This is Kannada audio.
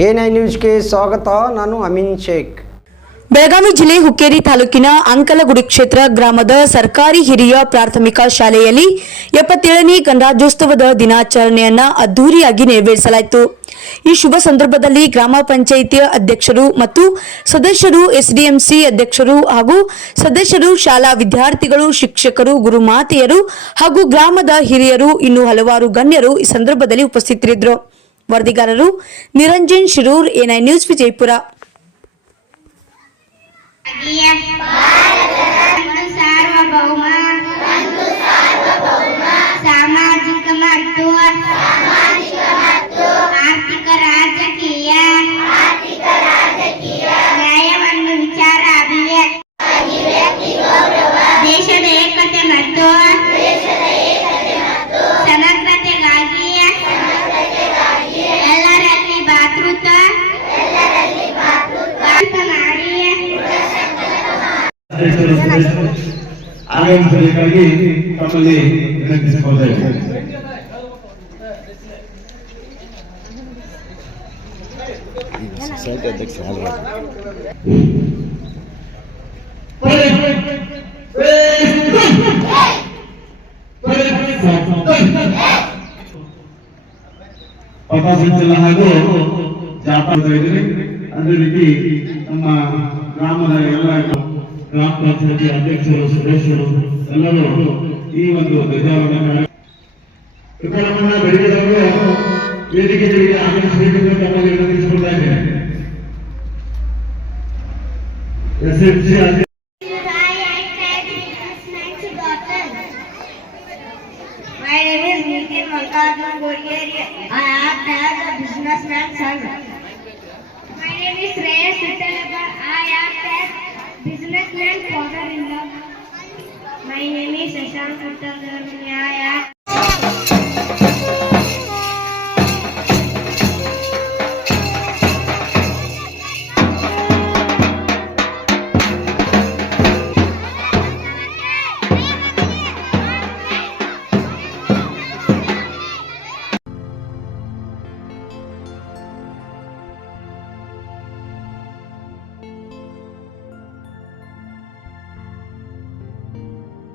A9 ನ್ಯೂಸ್ಗೆ ಸ್ವಾಗತ. ನಾನು ಅಮೀನ್ ಶೇಖ್. ಬೆಳಗಾವಿ ಜಿಲ್ಲೆ ಹುಕ್ಕೇರಿ ತಾಲೂಕಿನ ಅಂಕಲಗುಡಿ ಕ್ಷೇತ್ರ ಗ್ರಾಮದ ಸರ್ಕಾರಿ ಹಿರಿಯ ಪ್ರಾಥಮಿಕ ಶಾಲೆಯಲ್ಲಿ 77ನೇ ಗಣರಾಜ್ಯೋತ್ಸವದ ದಿನಾಚರಣೆಯನ್ನು ಅದ್ದೂರಿಯಾಗಿ ನೆರವೇರಿಸಲಾಯಿತು. ಈ ಶುಭ ಸಂದರ್ಭದಲ್ಲಿ ಗ್ರಾಮ ಪಂಚಾಯಿತಿ ಅಧ್ಯಕ್ಷರು ಮತ್ತು ಸದಸ್ಯರು, ಎಸ್ಡಿಎಂಸಿ ಅಧ್ಯಕ್ಷರು ಹಾಗೂ ಸದಸ್ಯರು, ಶಾಲಾ ವಿದ್ಯಾರ್ಥಿಗಳು, ಶಿಕ್ಷಕರು, ಗುರುಮಾತೆಯರು ಹಾಗೂ ಗ್ರಾಮದ ಹಿರಿಯರು ಇನ್ನೂ ಹಲವಾರು ಗಣ್ಯರು ಈ ಸಂದರ್ಭದಲ್ಲಿ ಉಪಸ್ಥಿತರಿದ್ದರು. ವರದಿಗಾರರು ನಿರಂಜನ್ ಶಿರೂರ್, A9 ನ್ಯೂಸ್, ವಿಜಯಪುರ. ಸಾರ್ವಭೌಮ ಸಾಮಾಜಿಕ ಮತ್ತು ಆರ್ಥಿಕ ರಾಜಕೀಯ ನ್ಯಾಯವನ್ನು ವಿಚಾರ ಅಭಿವ್ಯಕ್ತಿ ದೇಶದ ಏಕತೆ ಮತ್ತು ಸಮಗ್ರತೆಗಾಗಿ ಎಲ್ಲರಲ್ಲಿ ಭಾತೃತ್ವ ಆಗಮಿಸಬೇಕಾಗಿ ತಮ್ಮಲ್ಲಿ ವಿನಂತಿಸಿಕೊಳ್ಳುತ್ತೇವೆ. ಸೊಸೈಟಿ ಅಧ್ಯಕ್ಷ ಪಥಸಂಚಲನ ಹಾಗೂ ಜಾಥಾ ಇದ್ರಿ. ಅದೇ ರೀತಿ ನಮ್ಮ ಗ್ರಾಮದ ಎಲ್ಲ ಗ್ರಾಮ ಪಂಚಾಯತಿ ಅಧ್ಯಕ್ಷರು, ಸದಸ್ಯರು ಎಲ್ಲರೂ ಈ ಒಂದು ಧ್ವಜಾರೋಹಣ ಕಾರ್ಯಕ್ರಮವನ್ನು ಬೆಳಗಿದವರು ವೇದಿಕೆಗಳಿಗೆ ಆಗಮಿಸಬೇಕೆಂದು ತಮ್ಮಲ್ಲಿ ವಿನಂತಿಸಿಕೊಳ್ತಾ ಇದ್ದೇನೆ. My name is Nitin Malkarjun Godiyari. I am the businessman son. My name is Shreyas Vittalappa. I am the businessman father-in-law. My name is Shashank Vittalappa. I am